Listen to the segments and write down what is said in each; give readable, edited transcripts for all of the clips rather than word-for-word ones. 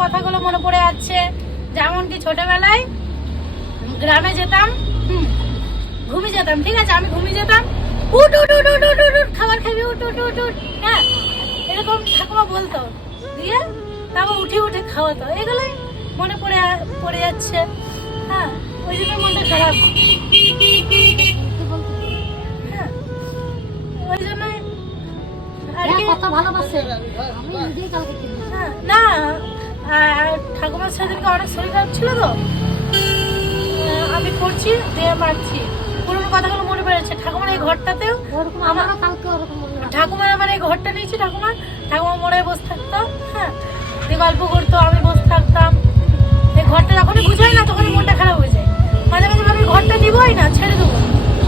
কথাগুলো মনে পড়ে যাচ্ছে। যেমন কি ছোটবেলায় গ্রামে যেতাম, ঘুমিয়ে যেতাম, ঠিক আছে, আমি ঘুমিয়ে যেতাম, উঠ উঠ উঠ উঠ উঠ উঠ উঠ, খাবার খাবি, উঠ উঠ উঠ উঠ, হ্যাঁ এরকম ঠাকুমা বলতো, দিয়ে তারপর উঠে উঠে খাওয়াতো। এগুলোই মনে পড়ে যাচ্ছে। হ্যাঁ, ওই জন্য মনটা খারাপ। হ্যাঁ, ওই জন্যই আর কি। কত ভালোবাসে, আমি নিজেই কালকে কিনি। হ্যাঁ, না ঠাকুমার সেদিনকে অনেক শরীর খারাপ ছিল তো, আমি করছি দিয়ে মারছি, পুরোনো কথাগুলো মনে পড়েছে। ঠাকুমার এই ঘরটাতেও আমারও কালকে ওরকম মনে হয়। ঠাকুমার আমার এই ঘরটা নিয়েছি, ঠাকুমা মোড়ে বসে থাকতো, হ্যাঁ, দিয়ে গল্প করতো, আমি বসে থাকতাম। এই ঘরটা যখনই বুঝাই না তখনই মনটা খারাপ হয়ে যায়। মাঝে মাঝে ভাবি ঘরটা নিবই না, ছেড়ে দেবো,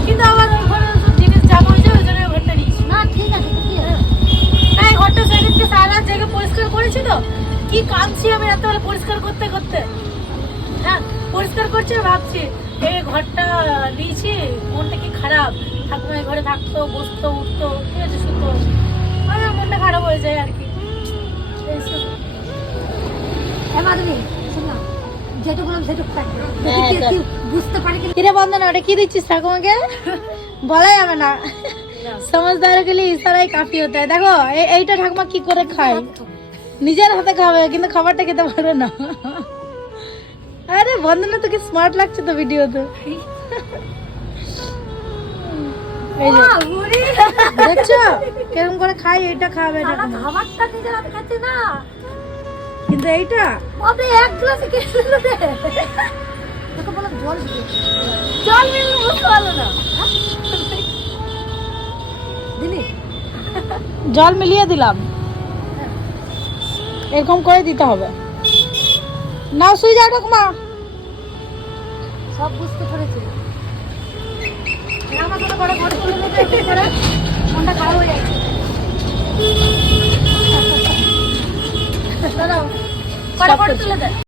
কিন্তু আবার ওই ঘরে সব জিনিস জামা হয়ে যায়, ওই জন্য ওই ঘরটা নিয়েছি। না ঠিক আছে, কি আছে? হ্যাঁ, এই ঘরটা সেদিনকে সারা রাত জেগে পরিষ্কার করেছি তো, কি কাঁদছি আমি রাত্রেবেলা পরিষ্কার করতে করতে। হ্যাঁ, পরিষ্কার করছি আর ভাবছি এই ঘরটা নিয়েছি, মনটা কি খারাপ। ঠাকুমা এই ঘরে থাকতো, বসতো, উঠতো, ঠিক আছে, শুতো, আমার মনটা খারাপ হয়ে যায় আর কি। এইসব। মাধবী শোন না, যেটা বললাম সেটুকু থাকবে, যদি কেউ বুঝতে পারে কি। কিরে বন্দনা, ওটা কি দিচ্ছিস ঠাকুমাকে? বলা যাবে না, সমঝদার के लिए ইশারাই কাফি হতা है। দেখো এইটা ঠাকুমা কি করে খায়, নিজের হাতে খাবে কিন্তু খাবারটা খেতে পারে না। আরে বন্দনা তোকে স্মার্ট লাগছে তো ভিডিওতে। এই যে দেখছো কেরকম করে খাই, এটা খাবে ঠাকুমা, খাবারটা নিজের হাতে খাচ্ছে না, কিন্তু এইটা ওতে এক গ্লাসে খেয়ে দে। তোকে বললাম জল দিয়ে, জল মিললে বুঝতে পারলো না। দিলি জল মিলিয়ে দিলাম, এরকম করে দিতে হবে। নাও শুয়ে যাও ঠাকুমা। সব বুঝতে পেরেছি। আমাকে তো বড় ঘরে তুলে দিতে একটু করে, মনটা খারাপ হয়ে যাচ্ছে। দাঁড়াও, বড় ঘরে তুলে দে।